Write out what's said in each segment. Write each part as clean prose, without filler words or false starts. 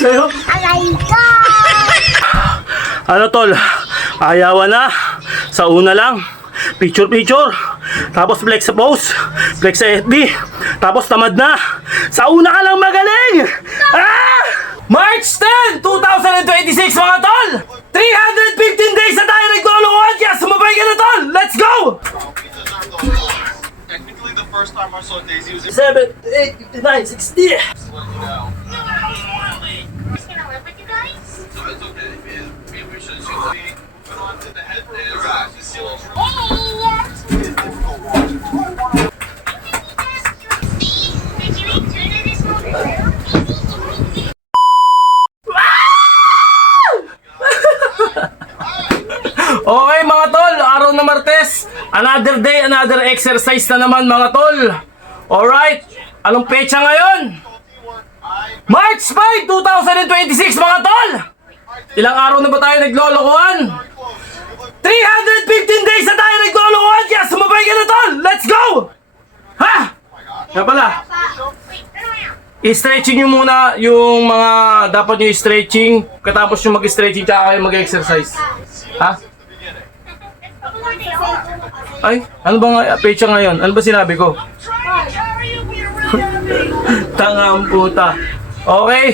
sa'yo? Aray ka! Ano tol? Ayawan na. Sa una lang. Picture. Tapos flex sa post. Flex sa FB. Tapos tamad na. Sa una ka lang magaling! Ah! March 10, 2026 mga tol! 315 days na tayo naglulukuhan kaya sumabay ka na tol! Let's go! Technically, the first time I saw Daisy was in 7, 8, 59, 60. just letting you know. Who's gonna live with you guys? So it's okay, man. Maybe we should be put on to the head there. Guys, you see what's wrong? Did you eat tuna this morning too? Okay mga tol, araw na Martes. Another day, another exercise na naman mga tol. Alright, anong pecha ngayon? March 5, 2026 mga tol! Ilang araw na ba tayo naglolokohan? 315 days na tayo naglolokohan kaya sumabay ka na tol! Let's go! Ha? Nga pala, Wait, turn around. i-stretching nyo muna yung mga dapat nyo i-stretching. Katapos nyo mag-stretching tsaka kayo mag-exercise. Ha? Before they are. Ay, ano ba nga pecha ngayon? Ano ba sinabi ko? Tanga ang puta. Okay.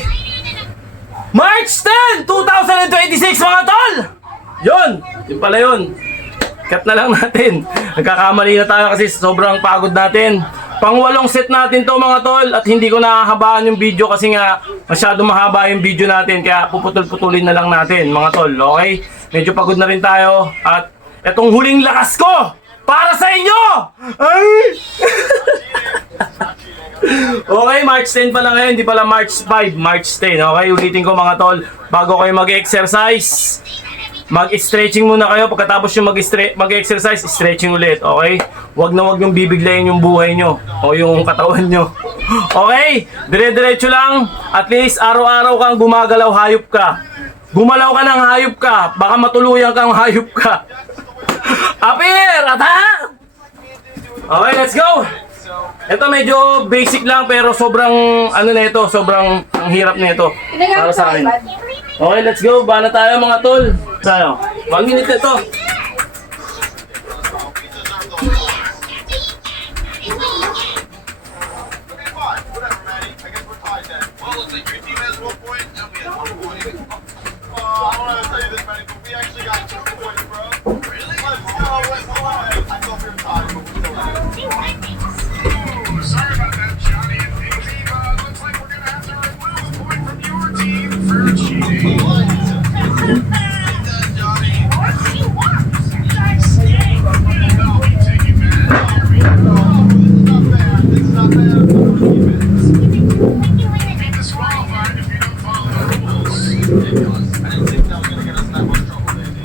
March 10, 2026 mga tol! Yun! Yun pala yun. Cut na lang natin. Nagkakamali na tayo kasi sobrang pagod natin. Pang-walong set natin to mga tol at hindi ko nahahabaan yung video kasi nga masyado mahaba yung video natin kaya puputol-putulin na lang natin mga tol. Okay? Medyo pagod na rin tayo at etong huling lakas ko para sa inyo! Ay! Okay, March 10 pa lang ngayon, hindi pala March 5, March 10. Okay, ulitin ko mga tol, bago kayo mag-exercise, mag-stretching muna kayo. Pagkatapos yung mag-exercise, stretching ulit, okay? Huwag yung bibiglayin yung buhay nyo o yung katawan nyo. Okay, dire-diretso lang. At least araw-araw kang gumagalaw, hayop ka. Gumalaw ka ng hayop ka, baka matuluyan kang hayop ka. Apir! Ata! Okay, let's go! Ito medyo basic lang pero sobrang ano na ito, sobrang ang hirap na ito para sa akin. Okay, let's go. Bana tayo mga tol. Tayo. 1 minute na ito. Whatever, Maddie. I guess we're tied then. Well, looks like your team has 1 point and we have 1 point. I don't know how to tell you this, Maddie, but we actually got 2 points, bro. Really? Let's go. Let's go. I thought we were tied, but we're still tied. Sorry about that, Johnny and Daisy. Looks like we're gonna have to remove a point from your team for cheating. Johnny. No, we take it back. This is not fair. Be disqualified if you don't follow the rules. Ridiculous. I didn't think that was going to get us in that much trouble, Daisy.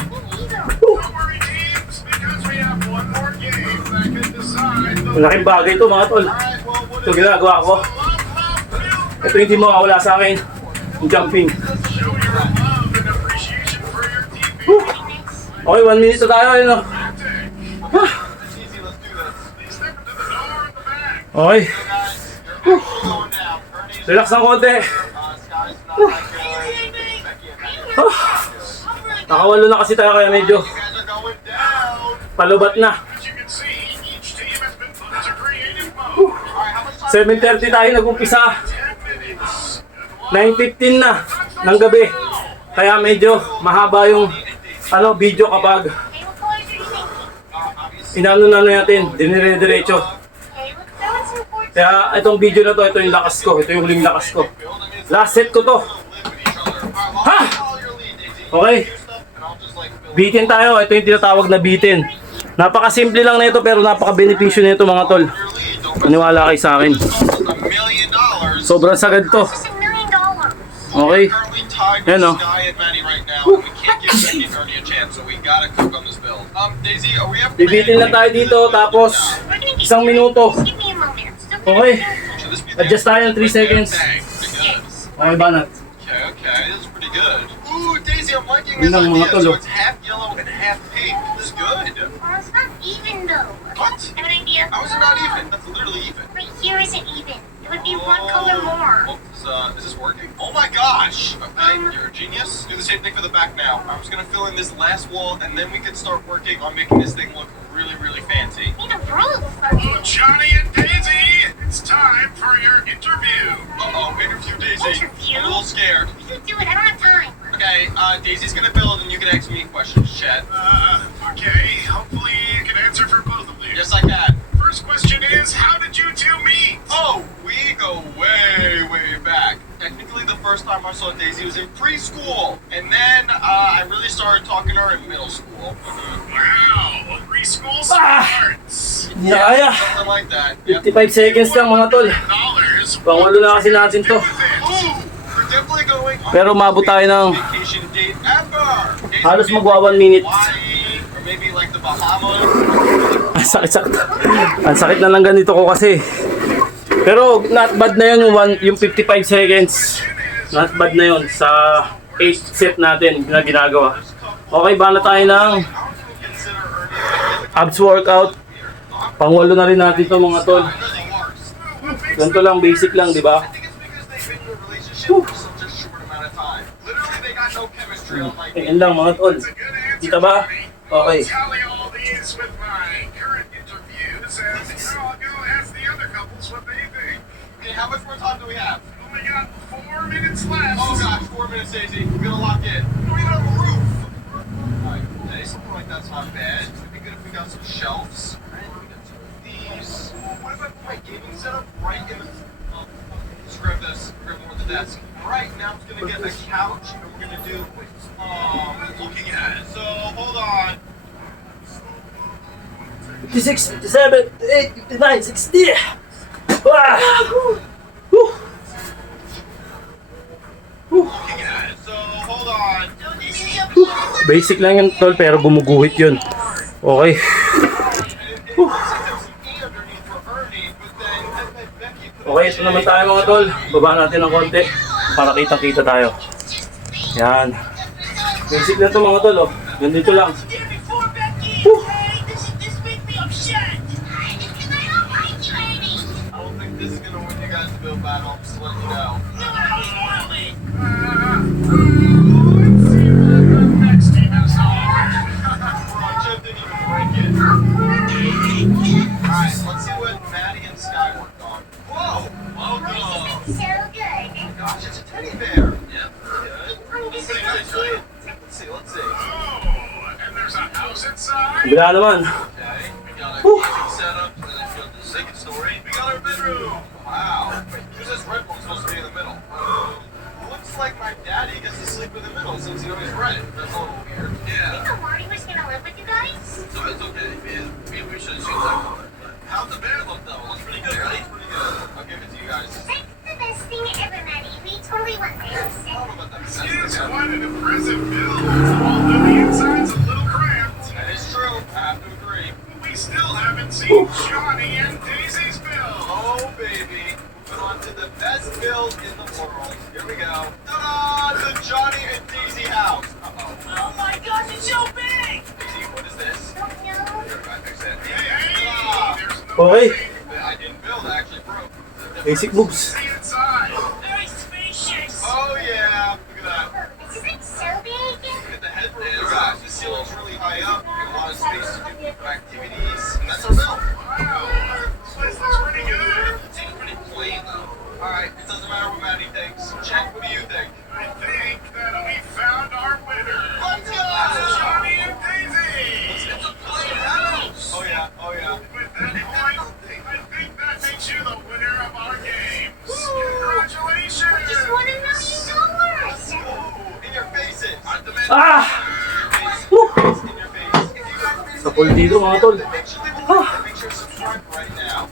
Don't worry, teams, because we have one more game that can decide the Malaking bagay ito mga tol. Alright, well, what Ito ginagawa ko. Ito hindi mawawala sa akin. Yung jumping. show your love and appreciation for your teammates. Okay, 1 minute na tayo. Ano? It's easy, let's do this. Please step into the door in the back. Okay. Guys, you're actually going down. Bernie's Relax ng konti. Sky's not that good. Becky and Maddie. Nakawalo na kasi tayo kaya medyo You guys are going down. palubat na. As you can see, each team has been put into creative mode. Alright, how much time? 7:30 tayo nag-umpisa. 10 minutes. 9:15 na ng gabi. Kaya medyo mahaba yung video kapag Hey, what colors are you thinking? inano na natin, dinire-diretso. Hey, look, that one's important. Kaya itong video na to, ito yung lakas ko. Ito yung huling lakas ko. Last set ko to. Ha! Okay. Bitin tayo. Ito yung tinatawag na bitin. Napakasimple lang na ito pero napaka-benepisyo na ito mga tol. Maniwala kayo sa akin. $1 million. Sobrang sagad to. It's $1 million. Okay. Currently tied Yeah, with no. Sky and Maddie right now. We can't give Becky and Ernie a chance, so we gotta cook on this build. Daisy, are we up? Bibitin lang tayo dito tapos We're gonna get isang minuto. Give me a moment. Still Okay. Should this be the Adjust tayo ng 3 seconds. Bang. Pretty good. Okay ba na? Okay, this is pretty good. Ooh, Daisy, I'm liking Yun this lang, mga idea. tol, So oh. it's half yellow and half pink. This is good. Oh, it's not even though. What? I have an idea. How is it not even? That's literally even. Right here isn't even. It would be one color more. Is this working? Oh my gosh! Okay, you're a genius. Do the same thing for the back now. I'm just gonna fill in this last wall, and then we can start working on making this thing look really, really fancy. Need a roof. Oh, Johnny and Daisy, it's time for your interview. Uh-oh, interview Daisy. Interview? I'm a little scared. You do it. I don't have time. Okay, Daisy's gonna build, and you can ask me questions, Chad. Okay, hopefully you can answer for both of you. Yes, I can. First question is, how did you two meet? Oh, we go way, way back. Technically, the first time I saw Daisy was in preschool, and then I really started talking to her in middle school. Wow, preschool starts. Hindi na kaya. Something like that. Yep. 55 seconds lang mga tol. $100. Pangwalo na kasi natin to. Ooh, we're definitely going on Pero umabot tayo ng vacation date ever. halos magwa 1 minute. Hawaii, or maybe like the Bahamas. Ang sakit. Ang sakit na lang ganito ko kasi. Pero not bad na yun yung 55 seconds. Not bad na yun sa 8 set natin na ginagawa. Okay, ba na tayo ng abs workout. Pangwalo na rin natin to mga tol. Ganito lang, basic lang, di ba? I think it's because they've been in a relationship for such a short amount of time. Literally, they got no chemistry on like. Ayan lang mga tol. It's a good answer, Kita ba? Johnny. Okay. I'll tally all these with my current interviews, and I'll go ask the other couples what they think. Okay, how much more time do we have? Only got 4 minutes left. Oh gosh, 4 minutes, Daisy. We're gonna lock in. We don't even have a roof. Alright, okay, something like that's not bad. It'd be good if we got some shelves. Alright, we got some of these. What if I put my gaming setup right in the. Oh, let's grab this. Grab one with the desk. Alright, now I'm just gonna get a couch and we're gonna do. Looking at it. So, hold on. 56, 57, 58, 59, 60. Ah! Whew. Looking at it. So, hold on. Basic lang yun tol, pero gumuguhit yun. Okay. Okay, ito naman tayo mga tol. Baba natin ng konti para kitang-kita tayo. Yan. Basic na ito mga tol, oh. Ganito lang. I don't think this is gonna win you guys the build battle. Just to let you know. Let's see what the next team has to offer. Chip didn't even break it. Alright, let's see what Maddie and Sky worked on. Whoa! Welcome! So good. Gosh, it's a teddy bear. Yeah. Good. This is Pretty nice, so right? cute. Let's see, let's see. Oh, and there's a house inside. Bila naman. Okay, we got our gaming setup, and then we got the second story. We got our bedroom. Wow. Wait, who's this red one supposed to be in the middle? Looks like my daddy gets to sleep in the middle since he always red. That's a little weird. You Yeah. know Marty was gonna live with you guys? So it's okay. We should shoot that color. How's the bear look though? Looks pretty good, right? Pretty good. I'll give it to you guys. That's the best thing ever, Maddie. We totally want this. I don't know about that. This is quite an impressive build, although the inside's a little cramped. That is true. I have to agree. We still haven't seen Johnny and Daisy's build. Oh baby. Moving on to the best build in the world. Here we go. Ta-da! The Johnny and Daisy house. Uh-oh. Oh my gosh, it's so big! Daisy, what is this? Don't know. Here, I fix it. Hey, there's no Okay. I didn't build, I actually broke. Basic moves. see inside. Very spacious. Oh yeah. Look at that. This is like so big. Look at the headboard. Gosh, the ceiling's really high up. We have a lot of space to do different activities. And that's our build. Wow, this place looks pretty good. It seems pretty plain though. Alright, it doesn't matter what Maddie thinks. Jack, what do you think? I think that we found our winner. Let's go! Johnny and Daisy. It's a plain house! Oh yeah, oh yeah. With that point, I think that makes you the winner of our games. Congratulations. Just $1 million. Ooh, in your faces! Ah! In your face. If you guys made Sa pool dito mga tol. make sure leave a like and make sure to subscribe right now.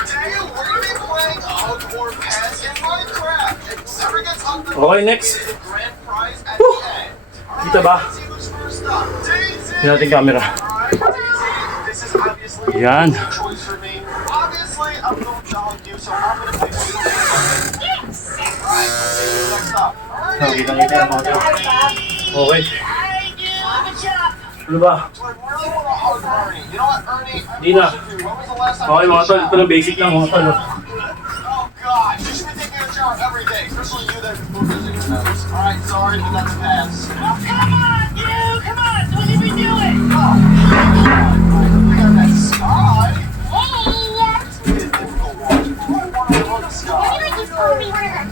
Today we're gonna be playing Hogwarts Pass in Minecraft. And whoever gets under Okay, next. is the grand prize at the end. Kita ba? Let's see who's first up. Daisy! Tingnan natin camera. Alright, Daisy, this is obviously Yan. an easy choice for me. Obviously, I'm going to dog you, so I'm gonna play with you. Yes. Alright, let's see who's next up. Nakikita yan mga tol. Okay. I do the job. Ano ba? Do I really want to hug her? Ernie. You know what, Ernie? Di na. When was the last time Okay you mga tol, took a ito lang basic lang mga tol. shower? Oh God, you should be taking a shower every day, especially you that who visiting your nose. All right, sorry, but that's a pass. Oh, come on, you! Come on! Don't let me do it! Oh, we got that sky. Hey! It is difficult watching. I want the sky. Maybe just call me one of the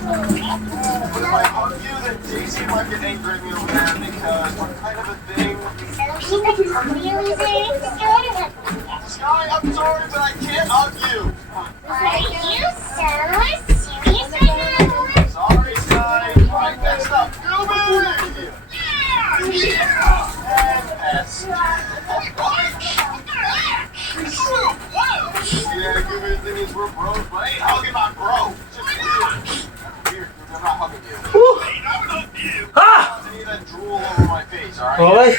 But if I hug you, then Daisy might get angry at me over there because we're kind of a thing. So she thinks I'm really losing. Just go ahead and hug me. Sky, I'm sorry, but I can't hug you. Are you so serious right now? Sorry, Sky. All right, next up, Gooby. And S. Yeah, Gooby, the thing is we're bros, but I ain't hugging my bro. It's just weird. I'm not hugging you. Ah! I need that drool over my face, all right? Okay.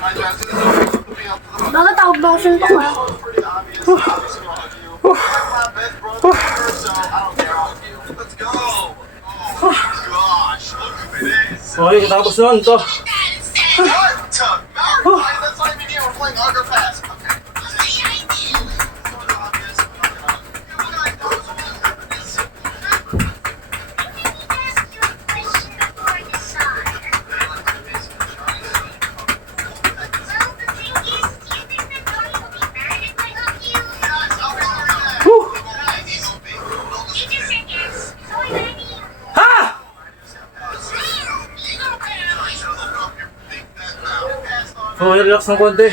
My dad's gonna put me up to the Bakit tawag na ako suntok ah? pretty obvious. I'm just gonna hug you. I'm my best brother here, so I don't care. I'll hug you. Let's go. Oh my gosh, look at this. Okay, tapos nun to. What? Mary, that's not even here. We're playing Hugger Pass. Okay. Ha! Okay, relax ng konti.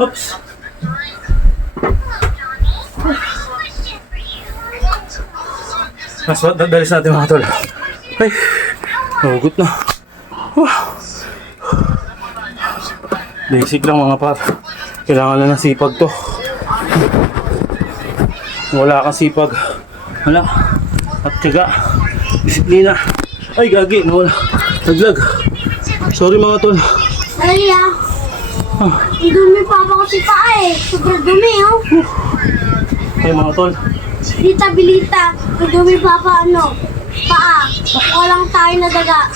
Oops. Mas dalis natin mga tol. Ay, hugot na. Basic lang mga par. Kailangan lang ng sipag to. Wala kang sipag. Wala. At tiyaga. Disiplina. Ay, gagi. Nawala. Naglag. Sorry mga tol. Dali ah. Ang dumi pa ako kasi paa eh. Sobrang dumi oh. Ay mga tol. Bilita. Ang dumi pa pa ano. Paa. Walang tayo na daga.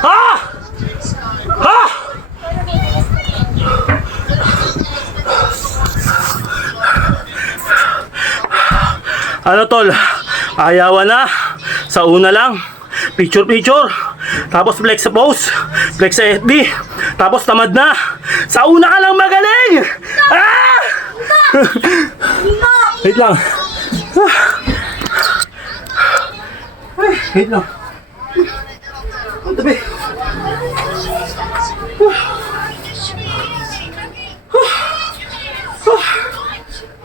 Ha! Ha! Ano tol? Ayawan na. Sa una lang. Picture. Tapos flex sa post. Flex sa FB. Tapos tamad na. Sa una ka lang magaling! Ah! Wait lang. Wait lang. Ang tabi.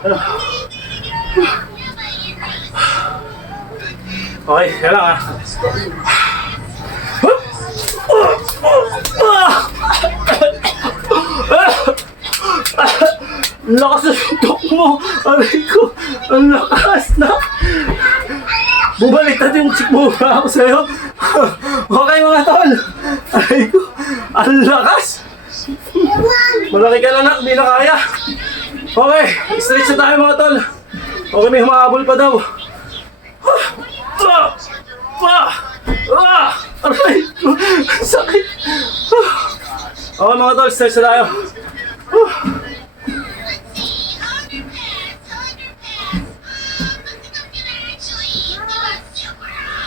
Ano? Okay, kaya lang ah. Ang lakas na suntok mo! Aray ko! Ang lakas na! Bumaliktad yung sikmura ako sa'yo! Okay mga tol! Aray ko! Ang lakas! Malaki ka na nak, di na kaya! Okay, stretch na tayo mga tol! Okay, may humahabol pa daw! Aray ko! Sakit! Okay mga tol, stretch na tayo!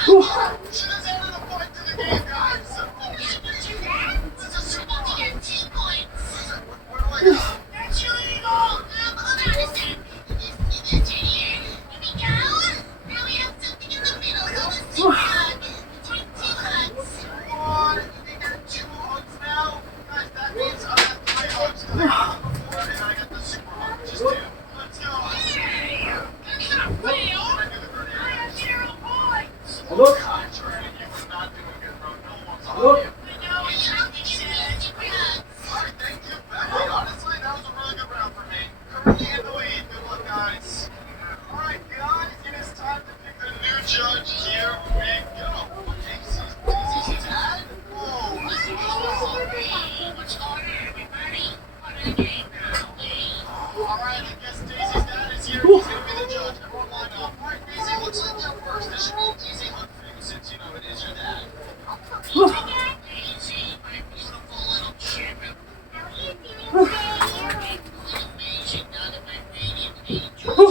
Should have added a point to the game, guys. This is super hard. Where do I go? That's illegal! Hold on a sec. It's in here. Here we go. Now we have something in the middle called a super hug. Between two hugs. What? You think there are 2 hugs now? Guys, that means I have 3 hugs because I got them before and I got the super hug, which is 2. Let's go. Hey, that's not fair. I have 0 points. Ano? Contrary, you were not doing good, bro. No one's on Ano? you. I know it's something in a super hug. Alright, thank you. Hey, honestly, that was a really good round for me. Currently in the lead. Good luck, guys. Alright, guys, it is time to pick a new judge. Here we go. Daisy's dad? Whoa. What's going on, everybody? What a game now, Alright, I guess Daisy's dad is here. He's gonna be the judge. Everyone line up. Alright, Daisy, looks like you're first. This should be an easy hunt for you since, you know, it is your dad. Daisy, my beautiful little champion. How are you doing today? Amazing now that my radiant angel. So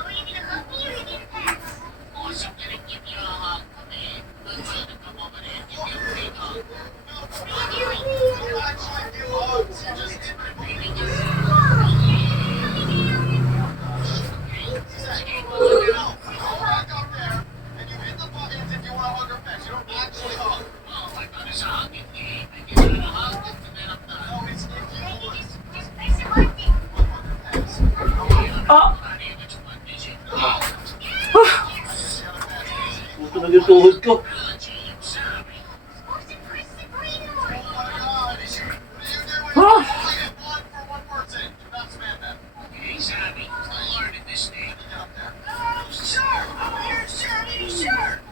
are you gonna hug me or are you gonna pass? Of course I'm gonna give you a hug. Come in. I'm gonna come over there and give you a big hug. You don't actually give hugs. You just It's my baby girl. go back up there and you hit the buttons if you want to hug her next. You don't actually hug. Oh, I thought it's a hugging game. I give her a hug and then I'm done. No, it's if you would. Just press the button. Hug her pass. Ah! Honey, which one is it? Puto na yung tuhod ko. Gee, I'm sorry. Supposed to press the green Oh one. my God. What are you doing? Ah! Only get one for one person. Do not spam that. Okay, Sammy. Still learning this thing. Get up there. Oh, sure. Over here, Sammy. Sure.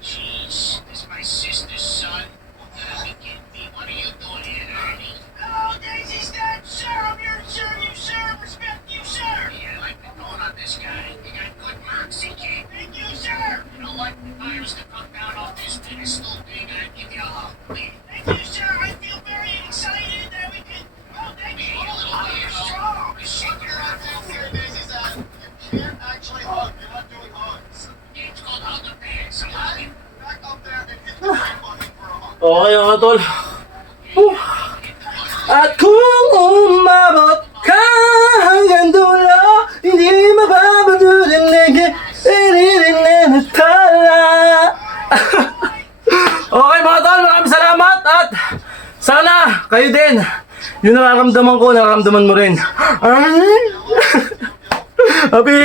Jeez. This is my sister's son. Be kidding me. What are you doing here, Ernie? Hello, Daisy's dad. Sir, I'm here to serve you, sir. Respect you, sir. Yeah, I've been going on this guy. You got good mercy, kid. Thank you, sir. You know what? If I was to come down off this pedestal thing, I'd give you a hug. Thank you, sir. I feel very excited that we can. Oh, thank you. You're a little higher strong. Shake your That's arm. it, Daisy's dad. You can't actually hug. You're not doing hugs. It's called hug the pants. I'm hugging. Back up there and hit the green button for a hug. Okay mga tol. At kung umabot ka hanggang dulo, hindi mapapatuloy Okay mga tol, maraming salamat at sana kayo din. Yung nararamdaman ko, nararamdaman mo rin. Happy